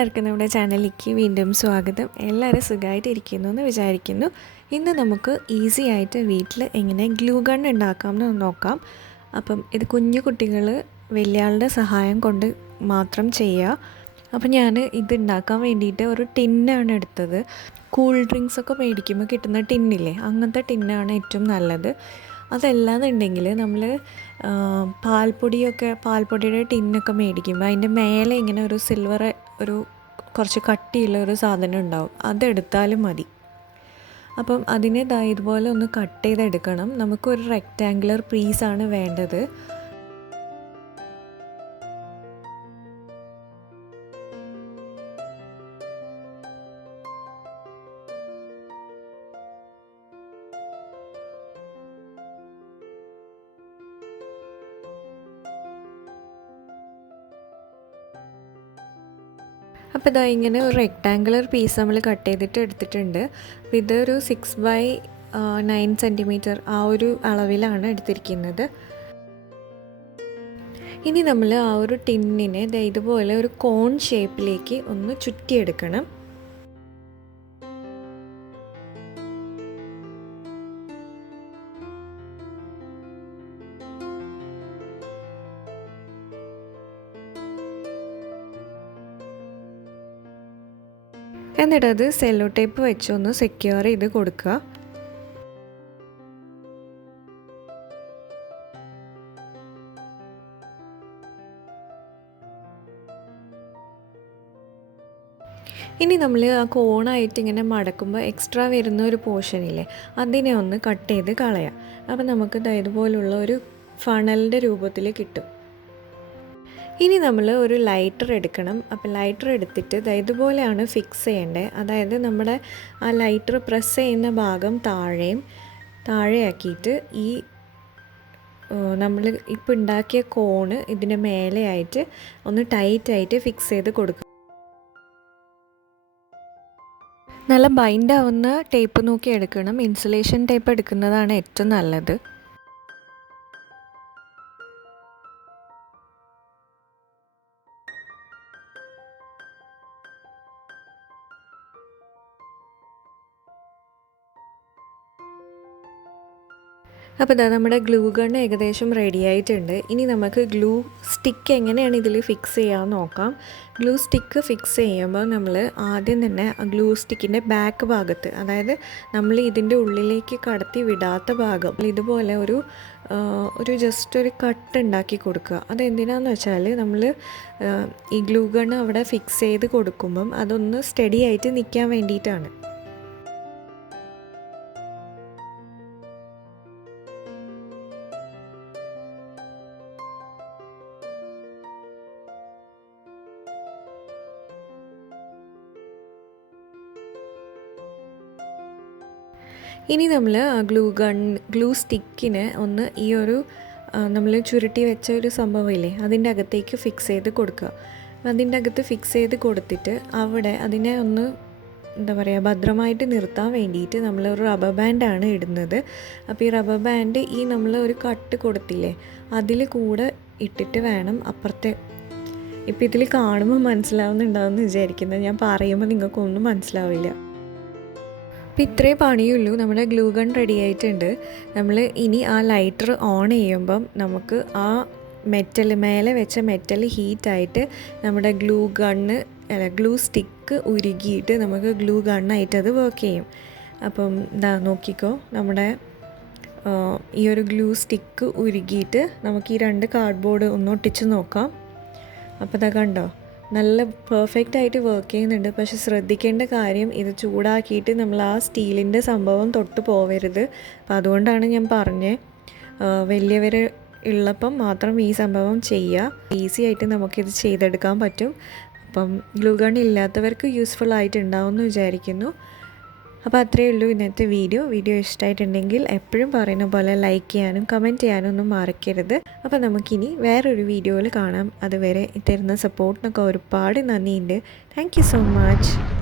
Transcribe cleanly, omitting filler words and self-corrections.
എല്ലാവർക്കും നമ്മുടെ ചാനലിലേക്ക് വീണ്ടും സ്വാഗതം. എല്ലാവരും സുഖമായിട്ടിരിക്കുന്നു എന്ന് വിചാരിക്കുന്നു. ഇന്ന് നമുക്ക് ഈസി ആയിട്ട് വീട്ടിൽ എങ്ങനെ ഗ്ലൂ ഗൺ ഉണ്ടാക്കാമെന്ന് നോക്കാം. അപ്പം ഇത് കുഞ്ഞു കുട്ടികൾ വലിയ ആളുടെ സഹായം കൊണ്ട് മാത്രം ചെയ്യുക. അപ്പം ഞാൻ ഇത് ഉണ്ടാക്കാൻ വേണ്ടിയിട്ട് ഒരു ടിന്നാണ് എടുത്തത്. കൂൾ ഡ്രിങ്ക്സൊക്കെ മേടിക്കുമ്പോൾ കിട്ടുന്ന ടിന്നില്ലേ, അങ്ങനത്തെ ടിന്നാണ് ഏറ്റവും നല്ലത്. അതല്ലാന്നുണ്ടെങ്കിൽ നമ്മൾ പാൽപ്പൊടിയുടെ ടിന്നൊക്കെ മേടിക്കുമ്പോൾ അതിൻ്റെ മേലെ ഇങ്ങനെ ഒരു സിൽവർ ഒരു കുറച്ച് കട്ടിയുള്ള ഒരു സാധനം ഉണ്ടാവും, അതെടുത്താലും മതി. അപ്പം അതിനെ ഇതുപോലെ ഒന്ന് കട്ട് ചെയ്തെടുക്കണം. നമുക്കൊരു റെക്റ്റാങ്കുലർ പീസാണ് വേണ്ടത്. അപ്പോൾ ഇങ്ങനെ ഒരു റെക്റ്റാങ്കുലർ പീസ് നമ്മൾ കട്ട് ചെയ്തിട്ട് എടുത്തിട്ടുണ്ട്. അപ്പോൾ ഇതൊരു 6x9 സെൻറ്റിമീറ്റർ ആ ഒരു അളവിലാണ് എടുത്തിരിക്കുന്നത്. ഇനി നമ്മൾ ആ ഒരു ടിന്നിനെ ഇതുപോലെ ഒരു കോൺ ഷേപ്പിലേക്ക് ഒന്ന് ചുറ്റിയെടുക്കണം. എന്നിട്ടത് സെല്ലോ ടേപ്പ് വെച്ചൊന്ന് സെക്യൂർ ചെയ്ത് കൊടുക്കുക. ഇനി നമ്മൾ ആ കോണായിട്ട് ഇങ്ങനെ മടക്കുമ്പോൾ എക്സ്ട്രാ വരുന്ന ഒരു പോർഷനില്ലേ, അതിനെ ഒന്ന് കട്ട് ചെയ്ത് കളയാം. അപ്പോൾ നമുക്ക് ഇതുപോലുള്ള ഒരു ഫണലിൻ്റെ രൂപത്തിൽ കിട്ടും. ഇനി നമ്മൾ ഒരു ലൈറ്റർ എടുക്കണം. അപ്പോൾ ലൈറ്റർ എടുത്തിട്ട് ഇതുപോലെയാണ് ഫിക്സ് ചെയ്യേണ്ടത്. അതായത് നമ്മുടെ ആ ലൈറ്റർ പ്രസ് ചെയ്യുന്ന ഭാഗം താഴെയാക്കിയിട്ട് ഈ നമ്മൾ ഇപ്പോൾ ഉണ്ടാക്കിയ കോണ് ഇതിൻ്റെ മേലെയായിട്ട് ഒന്ന് ടൈറ്റായിട്ട് ഫിക്സ് ചെയ്ത് കൊടുക്കുക. നല്ല ബൈൻഡ് ആവുന്ന ടേപ്പ് നോക്കി എടുക്കണം. ഇൻസുലേഷൻ ടേപ്പ് എടുക്കുന്നതാണ് ഏറ്റവും നല്ലത്. അപ്പോൾ നമ്മുടെ ഗ്ലൂ ഗൺ ഏകദേശം റെഡി ആയിട്ടുണ്ട്. ഇനി നമുക്ക് ഗ്ലൂ സ്റ്റിക്ക് എങ്ങനെയാണ് ഇതിൽ ഫിക്സ് ചെയ്യാമെന്ന് നോക്കാം. ഗ്ലൂ സ്റ്റിക്ക് ഫിക്സ് ചെയ്യുമ്പോൾ നമ്മൾ ആദ്യം തന്നെ ഗ്ലൂ സ്റ്റിക്കിൻ്റെ ബാക്ക് ഭാഗത്ത്, അതായത് നമ്മൾ ഇതിൻ്റെ ഉള്ളിലേക്ക് കടത്തി വിടാത്ത ഭാഗം ഇതുപോലെ ഒരു ജസ്റ്റ് ഒരു കട്ട് ഉണ്ടാക്കി കൊടുക്കുക. അതെന്തിനാന്ന് വെച്ചാൽ നമ്മൾ ഈ ഗ്ലൂ ഗൺ അവിടെ ഫിക്സ് ചെയ്ത് കൊടുക്കുമ്പം അതൊന്ന് സ്റ്റഡി ആയിട്ട് നിൽക്കാൻ വേണ്ടിയിട്ടാണ്. ഇനി നമ്മൾ ഗ്ലൂ സ്റ്റിക്കിന് ഒന്ന് ഈ ഒരു നമ്മൾ ചുരുട്ടി വെച്ച ഒരു സംഭവമില്ലേ, അതിൻ്റെ അകത്തേക്ക് ഫിക്സ് ചെയ്ത് കൊടുക്കുക. അതിൻ്റെ അകത്ത് ഫിക്സ് ചെയ്ത് കൊടുത്തിട്ട് അവിടെ അതിനെ ഒന്ന് ഭദ്രമായിട്ട് നിർത്താൻ വേണ്ടിയിട്ട് നമ്മൾ ഒരു റബ്ബർ ബാൻഡാണ് ഇടുന്നത്. അപ്പോൾ ഈ റബ്ബർ ബാൻഡ് നമ്മൾ ഒരു കട്ട് കൊടുത്തില്ലേ, അതിൽ കൂടെ ഇട്ടിട്ട് വേണം അപ്പുറത്തെ. ഇപ്പോൾ ഇതിൽ കാണുമ്പോൾ മനസ്സിലാവുന്നുണ്ടാവുമെന്ന് വിചാരിക്കുന്നത്, ഞാൻ പറയുമ്പോൾ നിങ്ങൾക്കൊന്നും മനസ്സിലാവില്ല. അപ്പോൾ ഇത്രേ പണിയുള്ളൂ. നമ്മുടെ ഗ്ലൂ ഗൺ റെഡി ആയിട്ടുണ്ട്. നമ്മൾ ഇനി ആ ലൈറ്റർ ഓൺ ചെയ്യുമ്പം നമുക്ക് ആ മേലെ വെച്ച മെറ്റൽ ഹീറ്റായിട്ട് നമ്മുടെ ഗ്ലൂ സ്റ്റിക്ക് ഉരുകിയിട്ട് നമുക്ക് ഗ്ലൂ ഗണ്ണായിട്ട് അത് വർക്ക് ചെയ്യും. അപ്പം നോക്കിക്കോ, നമ്മുടെ ഈ ഒരു ഗ്ലൂ സ്റ്റിക്ക് ഉരുകിയിട്ട് നമുക്ക് ഈ 2 കാർഡ്ബോർഡ് ഒന്ന് ഒട്ടിച്ച് നോക്കാം. അപ്പോൾ കണ്ടോ, നല്ല പെർഫെക്റ്റ് ആയിട്ട് വർക്ക് ചെയ്യുന്നുണ്ട്. പക്ഷെ ശ്രദ്ധിക്കേണ്ട കാര്യം, ഇത് ചൂടാക്കിയിട്ട് നമ്മൾ ആ സ്റ്റീലിൻ്റെ സംഭവം തൊട്ട് പോവരുത്. അപ്പം അതുകൊണ്ടാണ് ഞാൻ പറഞ്ഞത്, വലിയവർ ഉള്ളപ്പം മാത്രം ഈ സംഭവം ചെയ്യുക. ഈസി ആയിട്ട് നമുക്കിത് ചെയ്തെടുക്കാൻ പറ്റും. അപ്പം ഗ്ലൂ ഗൺ ഇല്ലാത്തവർക്ക് യൂസ്ഫുൾ ആയിട്ടുണ്ടാവും എന്ന് വിചാരിക്കുന്നു. അപ്പോൾ അത്രയേ ഉള്ളൂ ഇന്നത്തെ വീഡിയോ ഇഷ്ടമായിട്ടുണ്ടെങ്കിൽ എപ്പോഴും പറയുന്ന പോലെ ലൈക്ക് ചെയ്യാനും കമൻറ്റ് ചെയ്യാനും ഒന്നും മറക്കരുത്. അപ്പോൾ നമുക്കിനി വേറൊരു വീഡിയോയിൽ കാണാം. അതുവരെ തരുന്ന സപ്പോർട്ടിനൊക്കെ ഒരുപാട് നന്ദിയുണ്ട്. Thank you so much.